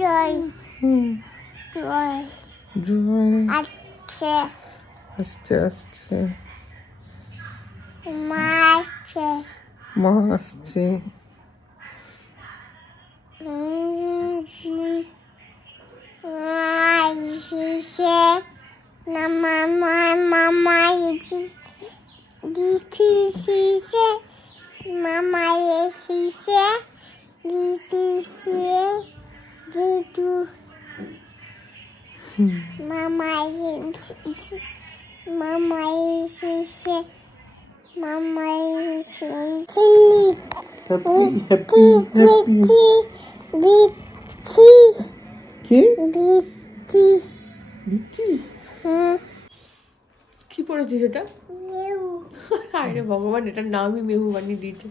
জয় জয় জয় আচ্ছা আস্তে আস্তে মা আসছে কি পড়েছিস এটা? আরে ভগবান, এটার নামই মেহু বানিয়ে দিয়েছে।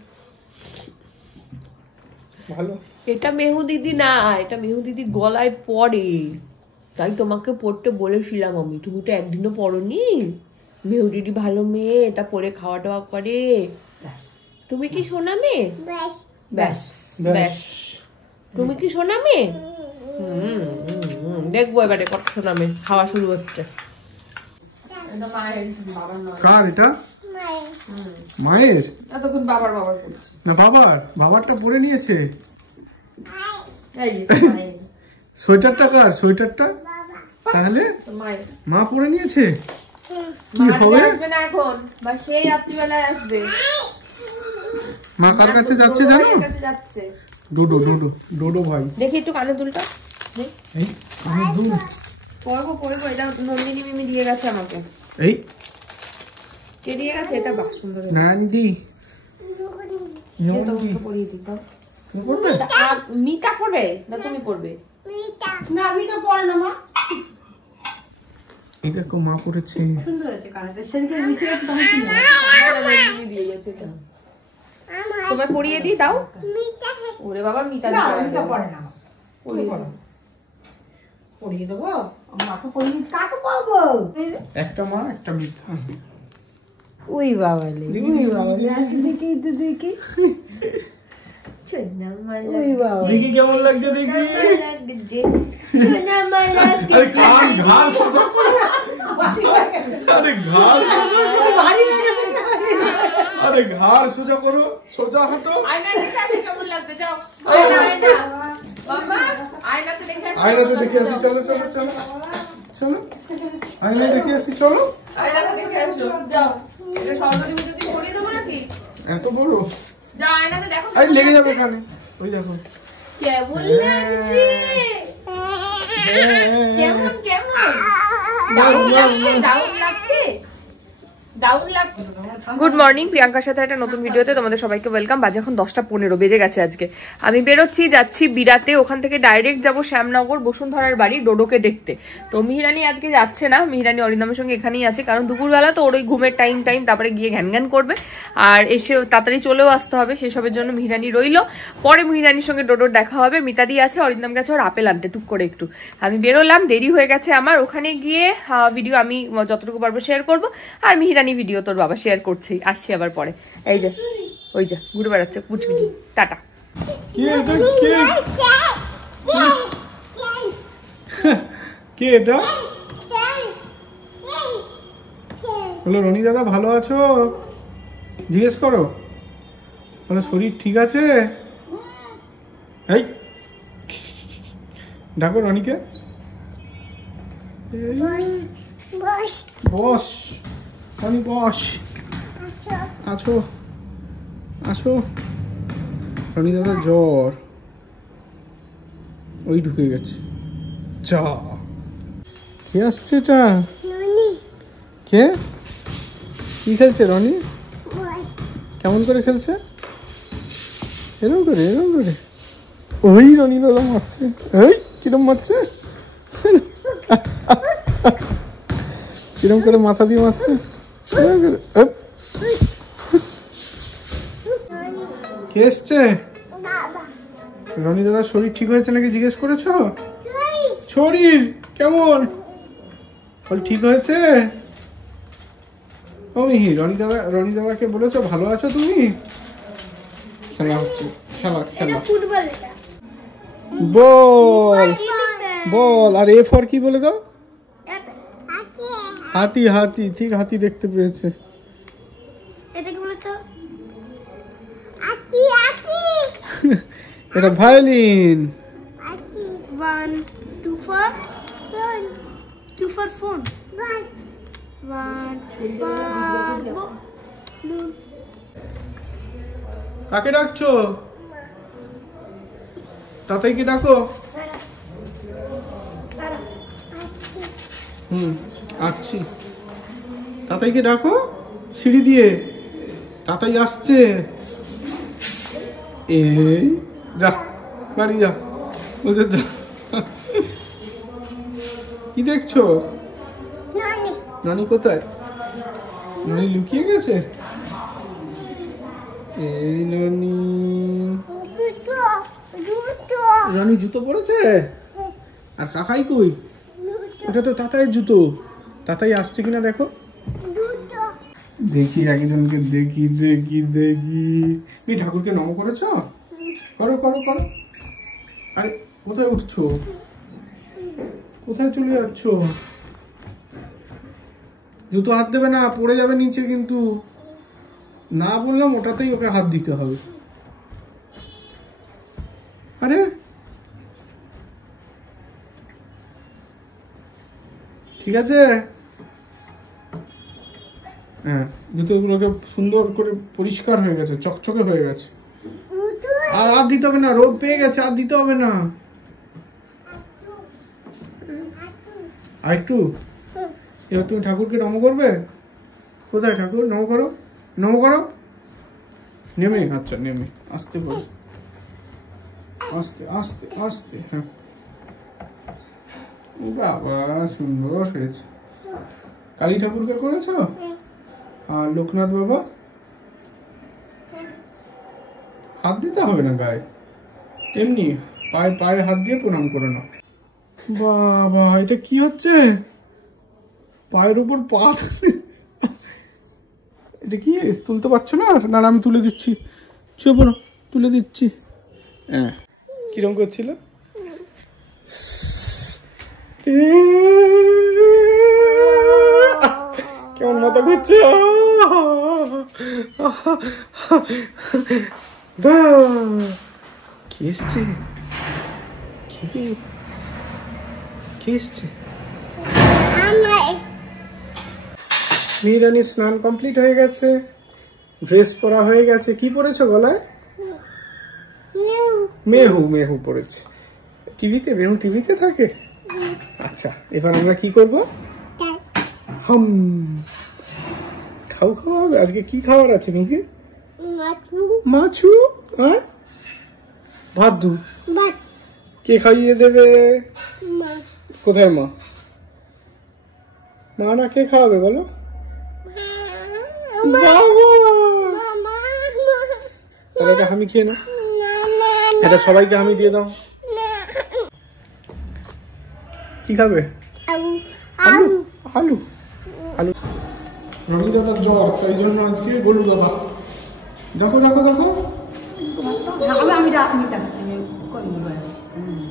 ভালো, এটা মেহু দিদি না, এটা মেহু দিদি গলায় পড়ে, তাই তোমাকে পড়তে বলেছিলাম আমি। তুমি তো একদিনও পড়োনি। মেহু দিদি ভালো মেয়ে, এটা পরে খাওয়া দাওয়া করে। তুমি কি সোনা মেয়ে? ব্যাস ব্যাস, তুমি কি সোনা মেয়ে? দেখবো এবারে কত সোনা মেয়ে। খাওয়া শুরু হচ্ছে। কার এটা? মায়ের? এতক্ষণ বাবার বাবার করছে না, বাবারটা পরে নিয়েছে। সোয়েটারটা কার? সোয়েটারটা তাহলে মা পরে নিয়েছে। কি হবে? আসবে না এখন, বা সেই রাত্রিবেলায় আসবে। মা কার কাছে যাচ্ছে জানো? যাচ্ছে ডোডো ডোডো ডোডো ভাই। দেখি একটু কানে দুলটা। এই কানে দুল পরবো। এটা নন্দিনী মিমি দিয়ে গেছে আমাকে। এই কে দিয়ে গেছে? এটা বাহ সুন্দর। নান্দি পরিয়ে দিই দাও। মিতা পড়বে না তুমি পড়বে? না মিতা পড়ে না মা। এই দেখো মা পড়েছে। সুন্দর আছে কানেরটা। সেদিকে মিশে তোমার কি না? নন্দিনী দিয়ে গেছে এটা। তোমায় পরিয়ে দিই দাও। ওরে বাবা, মিতা পড়ে না। পরিয়ে দেবো। মাকে পরিয়ে কাকে পড়বো? একটা মা একটা মিথ্যা। ওই বাবা দেখি দেখি কেমন লাগছে দেখি। আরে ঘাড় সোজা করো, সোজা হাঁটো। কেমন লাগছে? যাও আয়নাতে দেখে আসি। চলো চলো চলো চলো, আয়নায় দেখে আসি। চলো এত বড় আরে লেগে যাবে কানে। ওই দেখো কেমন লাগছে। গুড মর্নিং, প্রিয়াঙ্কার সাথে একটা নতুন ভিডিওতে তোমাদের সবাইকে ওয়েলকাম। বাজে এখন 10:15 বেজে গেছে। আজকে আমি বেরোচ্ছি, যাচ্ছি বিরাতে। ওখান থেকে ডাইরেক্ট যাবো শ্যামনগর বসুন্ধরার বাড়ি ডোডোকে দেখতে। তো মিহিরানি আজকে যাচ্ছে না, মিহিরানি অরিন্দমের সঙ্গে এখানেই আছে, কারণ দুপুরবেলা তো ওর ওই ঘুমের টাইম তারপরে গিয়ে ঘ্যান করবে, আর এসে তাড়াতাড়ি চলেও আসতে হবে। সেসবের জন্য মিহিরানি রইলো। পরে মিহিরানির সঙ্গে ডোডোর দেখা হবে। মিতাদি আছে, অরিন্দম গেছে ওর আপেল আনতে টুক করে একটু। আমি বেরোলাম, দেরি হয়ে গেছে আমার। ওখানে গিয়ে ভিডিও আমি যতটুকু পারবো শেয়ার করবো, আর মিহিরানি ভিডিও তোর বাবা শেয়ার করছি। আসছি আবার পরে। এই যে ওই যে ঘুরে বেড়াচ্ছে পুচকিটি। টাটা। কে এটা? বলো রনি দাদা ভালো আছো? জিজ্ঞেস করো। বলো শরীর ঠিক আছে? এই ডাকো রনিকে। বস রনি বস। আছো আছো। রনি দাদা জ্বর, ওই ঢুকে গেছে। চা কে আসছে? এটা কে? কি খেলছে রনি? কেমন করে খেলছে? এরকম করে এরকম করে। ওই রনি দাদা মারছে। এই কিরম মারছে, কিরম করে মাথা দিয়ে মারছে। কে এসছে? রনি দাদার শরীর ঠিক হয়েছে নাকি জিজ্ঞেস করেছো? শরীর কেমন? বল ঠিক হয়েছে? ও মিহি, রনি দাদাকে বলেছো ভালো আছো তুমি? খেলা হচ্ছে, খেলা খেলা। বল বল। আর এ ফর কি বলে দাও? হাতি। হাতি, ঠিক, হাতি দেখতে পেয়েছে। এটা কি বলতো? এটা ভায়োলিন। 1 2 4 2 4 phone 1 কাকে ডাকছো? তাতাইকে ডাকো। আচ্ছি। তাতাইকে ডাকো সিঁড়ি দিয়ে। তাতাই আসছে। এই যা, বাড়ি যা, বুঝে যা। কি দেখছো? নানি কোথায়? নানি লুকিয়ে গেছে। এই নানি, রানী জুতো পরেছে। আর কাকাই কই? ওটা তো তাতাইয়ের জুতো। তাতাই আসছে কিনা দেখো। দেখি একজনকে, দেখি দেখি দেখি। তুমি ঠাকুরকে নম করেছ? করো করো করো। আরে কোথায় উঠছো? কোথায় চলে যাচ্ছ? জুতো হাত দেবে না, পড়ে যাবে নিচে কিন্তু। না বললাম ওটাতেই ওকে হাত দিতে হবে। আরে ঠিক আছে। হ্যাঁ, জুতোগুলোকে সুন্দর করে পরিষ্কার হয়ে গেছে, চকচকে হয়ে গেছে। আর হাত দিতে হবে না, রোদ পেয়ে গেছে, আর দিতে হবে না। আর একটু। এবার তুমি ঠাকুরকে নম করবে। কোথায় ঠাকুর? নম করো, নম করো। নেমে, আচ্ছা নেমে, আস্তে করো, আস্তে আস্তে আস্তে। হ্যাঁ, বাবা সুন্দর হয়েছে। কালী ঠাকুরকে করেছ? আর লোকনাথ বাবা? হাত দিতে হবে না গায়ে, এমনি পায়ে পায়ে হাত দিয়ে প্রণাম করে নাও। বাবা এটা কি হচ্ছে? পায়ের উপর পা। এটা কি তুলতে পারছো না? না আমি তুলে দিচ্ছি, চুপ তুলে দিচ্ছি। হ্যাঁ, কিরম করছিল? কেমন মাথা ঘুরছে? কি এসছে? কি এসছে? মিহিরানির স্নান কমপ্লিট হয়ে গেছে, ড্রেস পরা হয়ে গেছে। কি পরেছো গলায়? মেহু। মেহু পরেছে। টিভিতে মেহু টিভিতে থাকে। আচ্ছা, এবার আমরা কি করব? হাম খাও খাওয়া হবে। আজকে কি খাবার আছে মিহি? মাছু আর ভাত। দু কে খাইয়ে দেবে? কোথায় মা? মা না, কে খাওয়াবে বলো? তাহলে এটা আমি খেয়ে নাও। এটা সবাইকে আমি দিয়ে দাও। কি খাবে? আলু। আলু আলু। রবি দাদার জ্বর, তাই জন্য আজকে গলু দাদা। দেখো দেখো দেখো,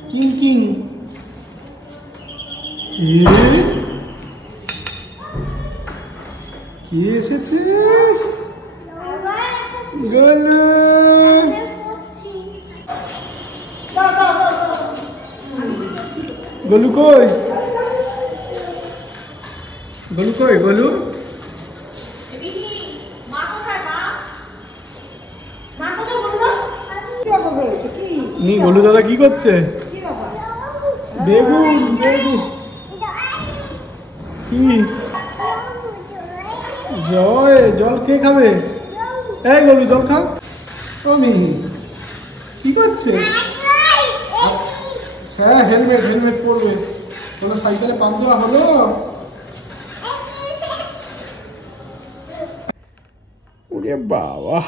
কিং কিং। কি এসেছে? গলু। গলু কই? গলু কই? গলু নি। গলু দাদা কি করছে? বেগুন। বেগুন কি? জল কে খাবে? এই গলু জল খাও। তুমি কি করছে? হ্যাঁ, হেলমেট হেলমেট পরবে। হলো সাইকেলে পাম দেওয়া হলো। ওরে বাবা,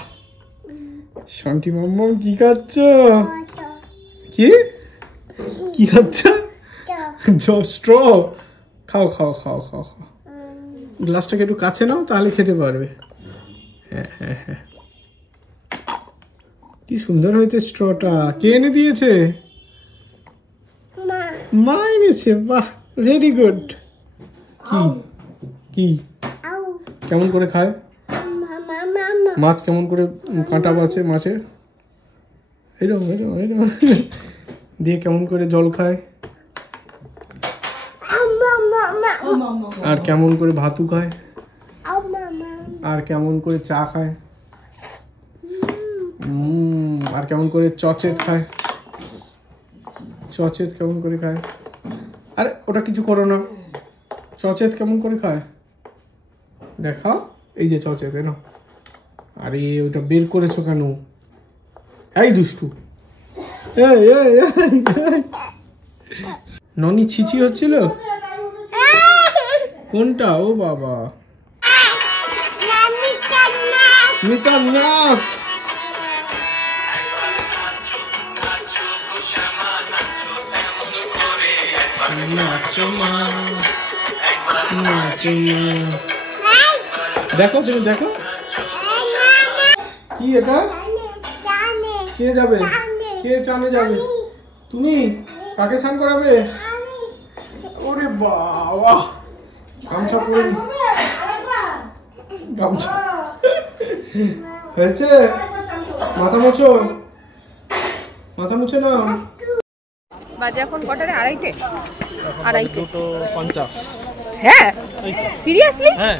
শান্তি মাম্মাম কি খাচ্ছ? কি কি খাচ্ছ? স্ট্র। খাও খাও খাও খাও খাও। গ্লাসটাকে একটু কাছে নাও, তাহলে খেতে পারবে। হ্যাঁ হ্যাঁ হ্যাঁ, কি সুন্দর হয়েছে স্ট্রটা। কে এনে দিয়েছে? মা এনেছে, বাহ ভেরি গুড। কি কি কেমন করে খায় মাছ? কেমন করে কাঁটা বাছে মাছের? এরকম এরকম এরকম দিয়ে কেমন করে জল খায়? আর কেমন করে ভাতু খায়? আর কেমন করে চা খায়? আর কেমন করে চচেত খায়? চচেত কেমন করে খায়? আরে ওটা কিছু করো না। চচেত কেমন করে খায় দেখাও। এই যে চচেত, না আরে ওটা বের করেছো কেন? এই দুষ্টু, ননি ছিচি হচ্ছিল কোনটা? ও বাবা, মিতার নাচ। দেখো তুমি দেখো, কি এটা? কে যাবে? কে চানে যাবে? তুমি? কাকে স্নান করাবে? ওরে বাবা, গামছা পরে, গামছা হয়েছে? মাথা মুছো, মাথা মুছে না। বাজে এখন কটারে? আড়াইটে। 2:50। হ্যাঁ সিরিয়াসলি? হ্যাঁ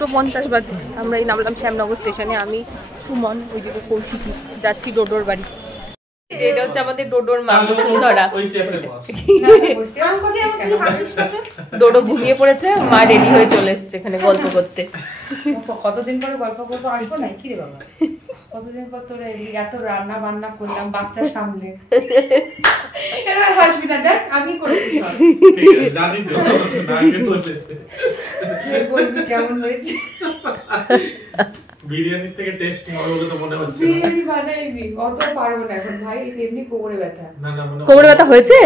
2:50 বাজে। আমরা এই নামলাম শ্যামনগর স্টেশনে। আমি সুমন, ওইদিকে কৌশিকী, যাচ্ছি ডোডোর বাড়ি। এটা হচ্ছে আমাদের ডোডোর মা বসুন্ধরা। ডোডো ঘুমিয়ে পড়েছে, মা রেডি হয়ে চলে এসছে এখানে গল্প করতে। কতদিন পরে গল্প করবো, আসবো না কি রে বাবা? কতদিন পর তোর এত রান্না বান্না করলাম বাচ্চা সামলে, এবার হাসবি না। দেখ আমি করেছি, বলবি কেমন হয়েছে। বিরিয়ানির থেকে টেস্ট মনে তো মনে হচ্ছে বিরিয়ানি বানাইনি, অত পারবো না এখন ভাই, এমনি কোমরে ব্যথা। না না কোমরে ব্যথা হয়েছে?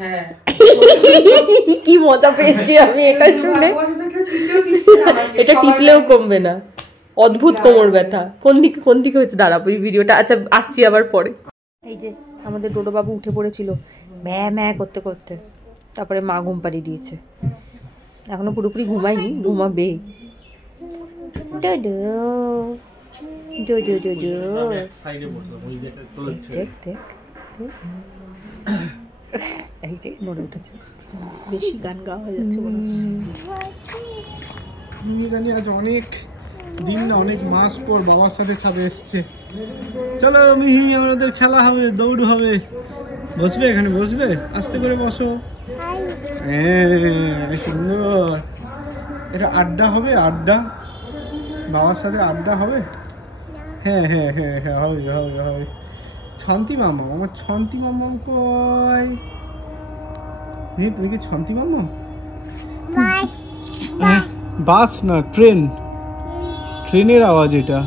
হ্যাঁ কি মজা পেয়েছি আমি এটা শুনে। এটা টিপলেও কমবে না, অদ্ভুত কোমর ব্যথা। কোন দিকে হয়েছে দাঁড়াবো এই ভিডিওটা। আচ্ছা আসছি আবার পরে। এই যে আমাদের ডোডো বাবু উঠে পড়েছিল ম্যা ম্যা করতে করতে, তারপরে মা ঘুম পাড়িয়ে দিয়েছে। এখনো পুরোপুরি ঘুমায়নি, ঘুমাবে। ডোডো ডোডো ডোডো দেখ দেখ, এই যে নড়ে উঠেছে। বেশি গান গাওয়া হয়ে যাচ্ছে মনে হচ্ছে। জানি আজ অনেক দিন না, অনেক মাস পর বাবার সাথে ছাদে এসছে। চলো মিহি, আমাদের খেলা হবে, দৌড় হবে। বসবে এখানে, বসবে? আস্তে করে বসো। হ্যাঁ সুন্দর। এটা আড্ডা হবে, আড্ডা বাবার সাথে আড্ডা হবে। হ্যাঁ হ্যাঁ হ্যাঁ হ্যাঁ হবে হবে হবে। ছন্তি মামা, আমার ছন্তি মামা কই? তুমি কি ছন্তি মামা? বাস না, ট্রেন, ট্রেনের আওয়াজ এটা।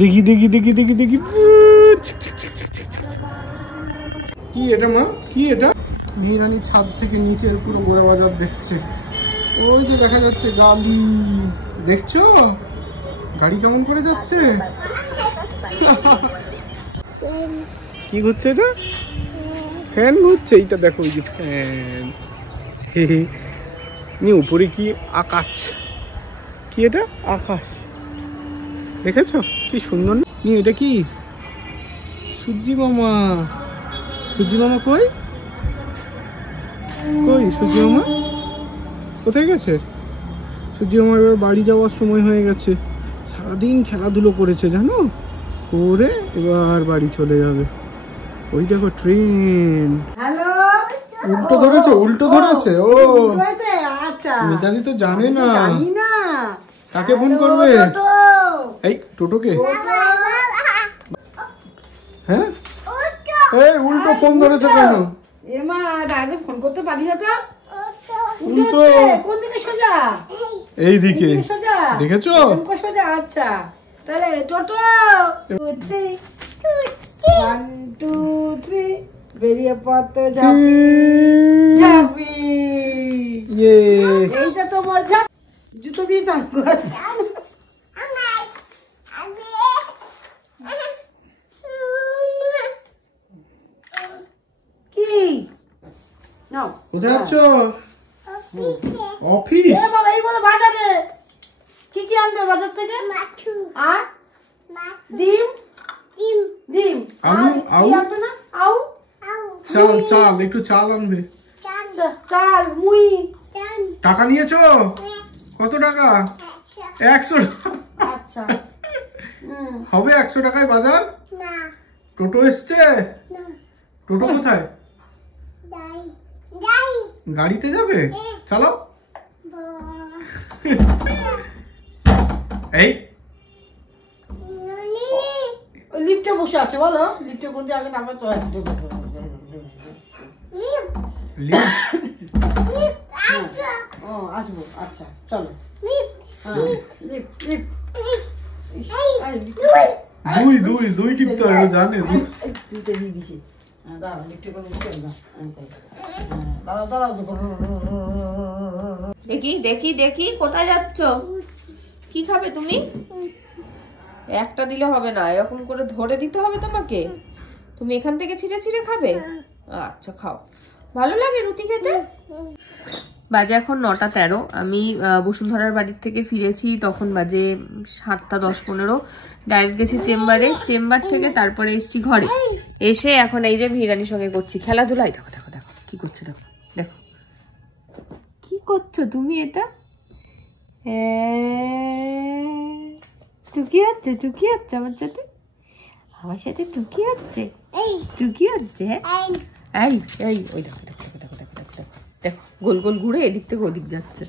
দেখি দেখি দেখি দেখি দেখি, কি এটা মা? কি এটা? মিহিরানি ছাদ থেকে নিচে পুরো গোড়া বাজার দেখছে। ওই যে দেখা যাচ্ছে গাড়ি, দেখছো গাড়ি কেমন করে যাচ্ছে? কি ঘুরছে এটা? ফ্যান ঘুরছে। এইটা দেখো, ওই যে ফ্যান। উপরে কি আকাশ, কি এটা? আকাশ দেখেছো কি সুন্দর? এটা কি? সূর্যি মামা। সূর্যি মামা কই? কই সূর্যি মামা? কোথায় গেছে সূর্যি মামা? এবার বাড়ি যাওয়ার সময় হয়ে গেছে। সারাদিন খেলাধুলো করেছে জানো, করে এবার বাড়ি চলে যাবে। ওই দেখো ট্রেন। হ্যালো, উল্টো ধরেছে, উল্টো ধরেছে। ও আচ্ছা, মিতালি তো জানে না। জানি না কাকে ফোন করবে? এই টোটোকে। হ্যাঁ এই উল্টো ফোন ধরেছে কেন? এমা দাদা ফোন করতে পারি না তো। উল্টো কোন দিকে সোজা? এই দিকে সোজা। দেখেছো? সোজা। আচ্ছা তাহলে টোটো 1 2 3 বেরিয়ে পড়তো ঝাপি ঝাপি। ইয়ে এইটা তোমার ঝাপ, জুতো দিয়ে চান করছে। কোথায় যাচ্ছ? অফিস? এ বাবা এই বলে বাজারে কি কি আনবে বাজার থেকে? আর ডিম ডিম আলু, আউ? কি আনবে না? আউ চাল চাল, একটু চাল আনবে। চাল মুই টাকা নিয়েছো? কত টাকা? 100 টাকা। আচ্ছা হবে 100 টাকায় বাজার? টোটো এসছে? টোটো কোথায়? গাড়িতে যাবে? চলো। এই লিফটে বসে আছে বলো, লিফটে কোন আগে নামে তো ও আসবো। আচ্ছা চলো। লিফট লিফট দুই টিপতে হয়, জানে। দুইটা দিয়ে দিছি। দাঁড়া লিফটে করে বসে দাঁড়া দেখি দেখি দেখি কোথায় যাচ্ছ? কি খাবে তুমি? একটা দিলে হবে না, এরকম করে ধরে দিতে হবে তোমাকে। তুমি এখান থেকে ছিঁড়ে ছিঁড়ে খাবে? আচ্ছা খাও, ভালো লাগে রুটি খেতে। বাজে এখন 9:13। আমি বসুন্ধরার বাড়ির থেকে ফিরেছি, তখন বাজে 7:10-15। ডাইরেক্ট গেছি চেম্বারে, চেম্বার থেকে তারপরে এসছি ঘরে। এসে এখন এই যে মিহিরানির সঙ্গে করছি খেলাধুলাই। দেখো দেখো দেখো কি করছে, দেখো দেখো কি করছো তুমি। এটা টুকি হচ্ছে, টুকি হচ্ছে আমার সাথে, আমার সাথে টুকি হচ্ছে, টুকি হচ্ছে। এই এই ওই দেখো দেখো দেখো দেখো দেখো দেখো দেখো দেখো গোল গোল ঘুরে এদিক থেকে ওদিক যাচ্ছে।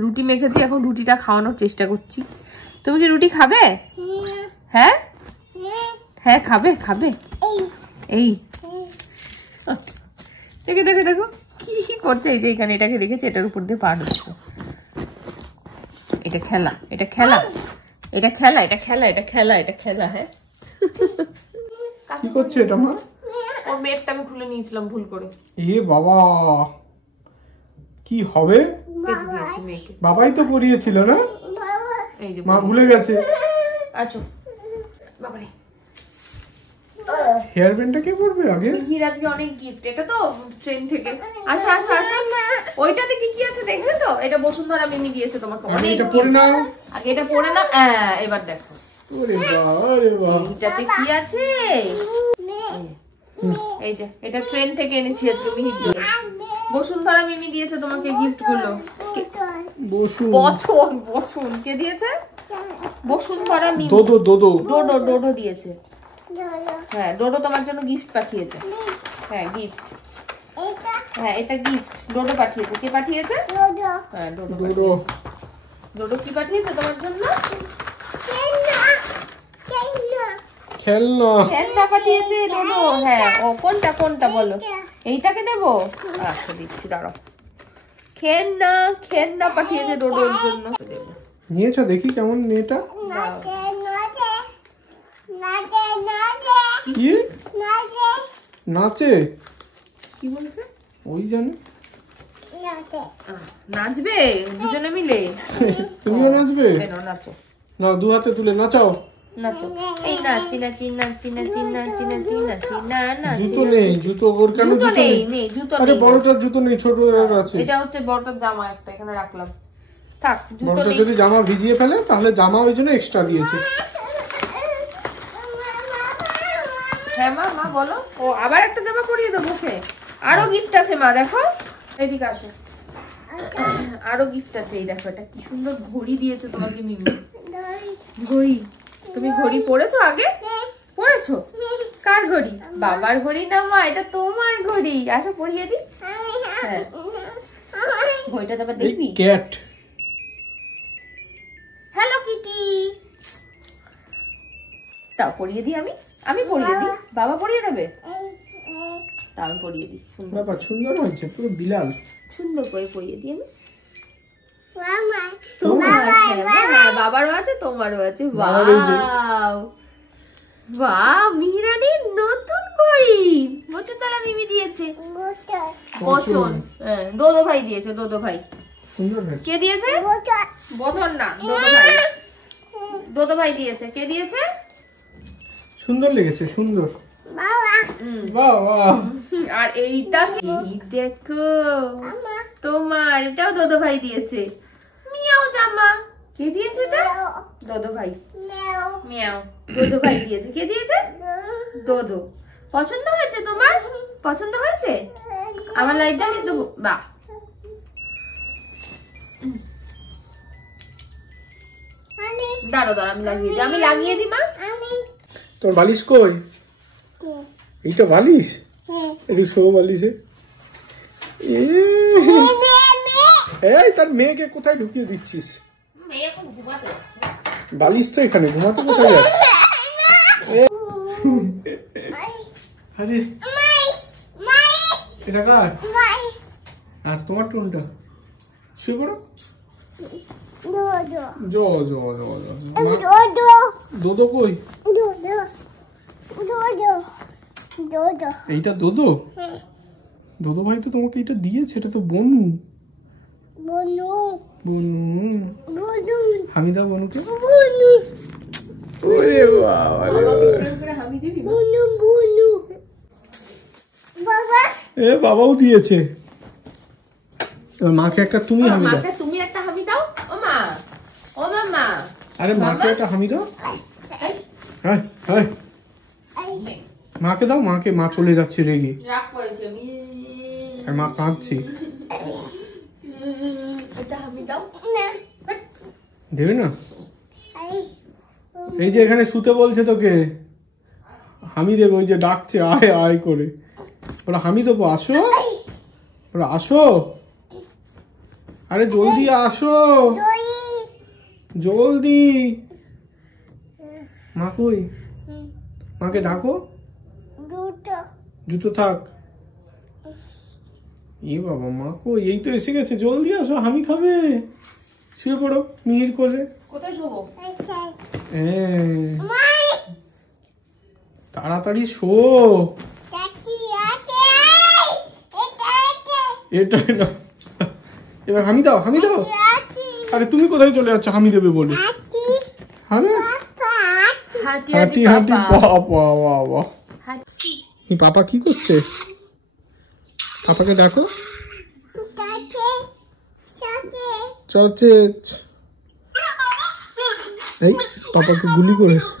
রুটি মেখেছি, এখন রুটিটা খাওয়ানোর চেষ্টা করছি। তুমি কি রুটি খাবে? হ্যাঁ হ্যাঁ খাবে খাবে। এই দেখে দেখে দেখো কি কি করছে। এই যে এখানে এটাকে রেখেছে, এটার উপর দিয়ে পার হচ্ছে। এটা খেলা, এটা খেলা, এটা খেলা, এটা খেলা, এটা খেলা, এটা খেলা। হ্যাঁ কি করছে এটা মা? ওর মেটটা আমি খুলে নিয়েছিলাম ভুল করে। এ বাবা, কি হবে? বাবাই তো পরিয়েছিল না? এই যে মা ভুলে গেছে। আচ্ছা বাবারে, হেয়ার ব্যান্ডটা কে পরবে আগে? হিরাজকে অনেক গিফট। এটা তো ট্রেন থেকে আসা আসা আসা। ওইটাতে কি কি আছে দেখবে তো? এটা বসুন্ধরা মিমি দিয়েছে তোমাকে অনেক। এটা পরে নাও আগে, এটা পরে না। হ্যাঁ এবার দেখো ওরে বাবা, ওরে বাবা, এটাতে কি আছে। এই যে এটা ট্রেন থেকে এনেছি আজকে মিহি দিয়ে। বসুন্ধরা মিমি দিয়েছে তোমাকে গিফট গুলো। বছর বছর কে দিয়েছে? বসুন্ধরা মিমি। দোদো দোদো ডোডো ডোডো দিয়েছে। হ্যাঁ ডোডো তোমার জন্য গিফট পাঠিয়েছে। হ্যাঁ গিফট, হ্যাঁ এটা গিফট ডোডো পাঠিয়েছে। কে পাঠিয়েছে? হ্যাঁ ডোডো দোদো। ডোডো কি পাঠিয়েছে তোমার জন্য? খেলনা। খেলনা পাঠিয়েছে ডোডো। হ্যাঁ ও কোনটা কোনটা বলো? এইটাকে দেবো? আচ্ছা দিচ্ছি, দাঁড়াও। খেলনা খেলনা পাঠিয়েছে ডোডোর জন্য। নিয়েছো দেখি কেমন মেয়েটা। কি নাচে? কি বলছে? ওই জানে। নাচবে দুজনে মিলে? তুমিও নাচবে? কেন নাচো, না দু হাতে তুলে নাচাও। নাচো। এই নাচি নাচি নাচি নাচি নাচি নাচি নাচি না নাচি। জুতো নেই, জুতো ওর কেন? জুতো নেই, নেই জুতো আরে নেই। বড়টার জুতো নেই, ছোটটার আছে। এটা হচ্ছে বড়টার জামা, একটা এখানে রাখলাম। থাক জুতো বড়টা নেই। যদি জামা ভিজিয়ে ফেলে তাহলে জামা ওই জন্য এক্সট্রা দিয়েছে। হ্যাঁ মা, মা বলো। ও আবার একটা জামা পরিয়ে দেবো ওকে। আরো গিফট আছে মা, দেখো এদিকে আসো। আরো গিফট আছে, এই দেখো এটা কি সুন্দর ঘড়ি দিয়েছে তোমাকে মিমি। ঘড়ি, তুমি ঘড়ি পরেছো আগে? পরেছো? কার ঘড়ি? বাবার ঘড়ি না মা, এটা তোমার ঘড়ি। আসো পরিয়ে দি। হ্যাঁ ঘড়িটা তো আবার দেখবি। ক্যাট। Hello Kitty. তাও পরিয়ে দিই আমি, আমি পরিয়ে দিই। বাবা পরিয়ে দেবে? তাও আমি পরিয়ে দিই। সুন্দর, বাবা সুন্দর হয়েছে, পুরো বিলাল। সুন্দর করে পরিয়ে দিই আমি। হ্যাঁ, বাবারও আছে তোমারও আছে। ওয়াও বাহ, মিহিরানির নতুন ঘড়ি বচনতলা মিমি দিয়েছে। বচন, হ্যাঁ দোদো ভাই দিয়েছে। দোদো ভাই সুন্দর হয়েছে। কে দিয়েছে? বচন না, দোদো ভাই। দোদো ভাই দিয়েছে। কে দিয়েছে? সুন্দর লেগেছে, সুন্দর। বাবা আর এইটা কি দেখো তোমার, এটাও দোদো ভাই দিয়েছে। মিয়াও জামা কে দিয়েছে? এটা দোদো ভাই। মিয়াও দোদো ভাই দিয়েছে। কে দিয়েছে? দোদো। পছন্দ হয়েছে তোমার? পছন্দ হয়েছে? আমার লাইট জ্বালিয়ে দেবো? বাহ, দাঁড়ো দাঁড়ো আমি লাগিয়ে দিই, আমি লাগিয়ে দিই মা। তোর বালিশ কই? এইটা বালিশ? একটু শো বালিশে। এই তার মেয়েকে কোথায় ঢুকিয়ে দিচ্ছিস? মেয়ে এখন ঘুমাতে যাচ্ছে। বালিশ তো এখানে, ঘুমাতে কোথায় যাচ্ছে? আরে এটা কার? আর তোমার টোনটা শুয়ে পড়ো। দোদো কই? এইটা দোদো? দোদো ভাই তো তোমাকে এটা দিয়েছে, এটা তো বনু। বনু হামিদা বনুকে। ওরে বাবা রে, এ বাবাও দিয়েছে। এবার মাকে একটা তুমি হামি দাও। তুমি একটা হামি দাও। ও মা, ও মামা। আরে মাকে একটা হামি দাও। মাকে দাও, মাকে। মা চলে যাচ্ছে রেগে, রাগ করেছে। আর মা কাঁদছে। এটা হামি দাও। দেবে না? এই যে এখানে শুতে বলছে তোকে, হামি দেবে। ওই যে ডাকছে আয় আয় করে, ওরা হামি দেবো। আসো, ওরা আসো। আরে জলদি আসো, জলদি। মা কই? মাকে ডাকো। জুতো থাক। এ বাবা, মা কই? এই তো এসে গেছে, জলদি আসো, হামি খাবে। শুয়ে পড়ো মিহির কোলে। কোথায় শোবো? তাড়াতাড়ি শো। এটাই না, এবার হামি দাও, হামি দাও। আরে তুমি কোথায় চলে যাচ্ছ হামি দেবে বলে? আরে হাঁটি হাঁটি বাবা। পাপা কি করছে? পাপাকে ডাকো। চচেচ। এই পাপাকে গুলি করেছে।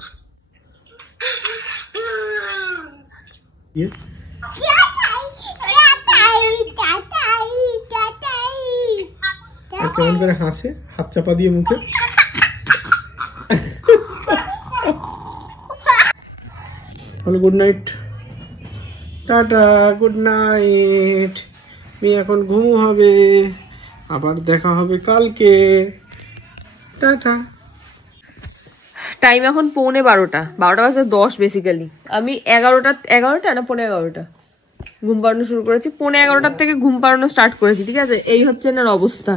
কেমন করে হাসে, হাত চাপা দিয়ে মুখে। Hello, good night, tata, good night. মেয়ে এখন ঘুম হবে, আবার দেখা হবে কালকে। টাটা। টাইম এখন 11:45, 12:10 বেসিক্যালি। আমি 11টা না 11:15 ঘুম পাড়ানো শুরু করেছি। 11:15 থেকে ঘুম পাড়ানো স্টার্ট করেছি, ঠিক আছে? এই হচ্ছে না অবস্থা।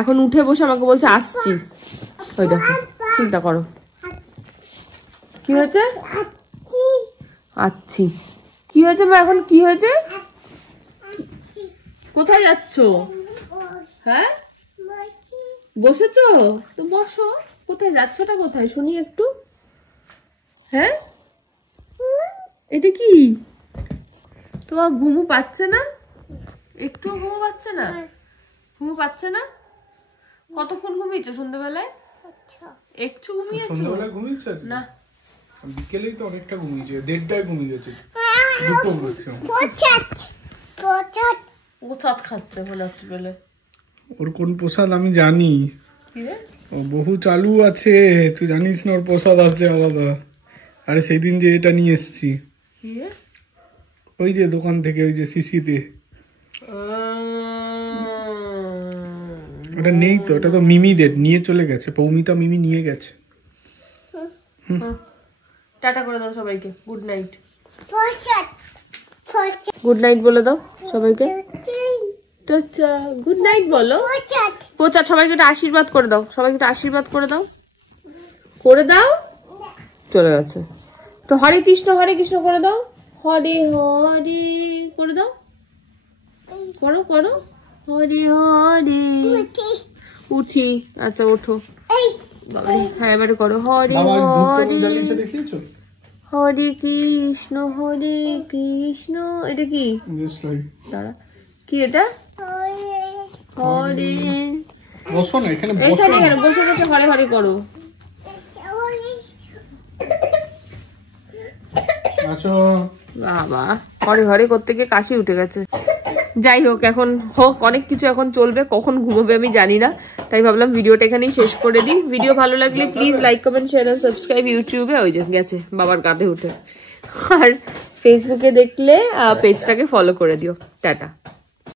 এখন উঠে বসে আমাকে বলছে আসছি। ওই দেখো, চিন্তা করো কি হয়েছে। আচ্ছি কি হয়েছে মা? এখন কি হয়েছে? কোথায় যাচ্ছ? হ্যাঁ বসেছো তো, বসো। কোথায় যাচ্ছটা কোথায় শুনি একটু? হ্যাঁ এটা কি? তোমার ঘুমু পাচ্ছে না? একটু ঘুমু পাচ্ছে না? ঘুমু পাচ্ছে না? কতক্ষণ ঘুমিয়েছো সন্ধ্যাবেলায়? একটু ঘুমিয়েছো? সন্ধ্যাবেলায় ঘুমিয়েছো না, বিকেলেই তো অনেকটা ঘুমিয়েছে, 1:30টায় ঘুমিয়ে গেছে। প্রসাদ খাচ্ছে রাত্রিবেলায়। ওর কোন প্রসাদ আমি জানি। ও বহু চালু আছে, তুই জানিস না ওর প্রসাদ আছে আলাদা। আরে সেই দিন যে এটা নিয়ে এসছি, ওই যে দোকান থেকে, ওই যে শিশিতে। ওটা নেই তো, ওটা তো মিমিদের নিয়ে চলে গেছে। পৌমিতা মিমি নিয়ে গেছে। টাটা করে দাও সবাইকে, গুড নাইট। গুড নাইট বলে দাও সবাইকে। গুড নাইট বলো। পোচা, সবাইকে একটা আশীর্বাদ করে দাও। সবাইকে একটা আশীর্বাদ করে দাও। করে দাও। চলে গেছে তো। হরে কৃষ্ণ করে দাও। হরে হরে করে দাও। করো করো। হরে হরে। উঠি। আচ্ছা ওঠো। হ্যাঁ এবারে করো। হরে হরে। হরে কৃষ্ণ এটা কি দাঁড়া কি এটা হরে বসো না এখানে এখানে বসে বসে হরে হরে করো আসো বাবা হরে হরে করতে গিয়ে কাশি উঠে গেছে যাই হোক এখন হোক অনেক কিছু এখন চলবে কখন ঘুমোবে আমি জানি না তাই ভাবলাম ভিডিওটা এখানেই শেষ করে দিই ভিডিও ভালো লাগলে please like comment share and subscribe ইউটিউবে ওই যে গেছে বাবার কাঁধে উঠে আর ফেসবুকে দেখলে পেজটাকে ফলো করে দিও টাটা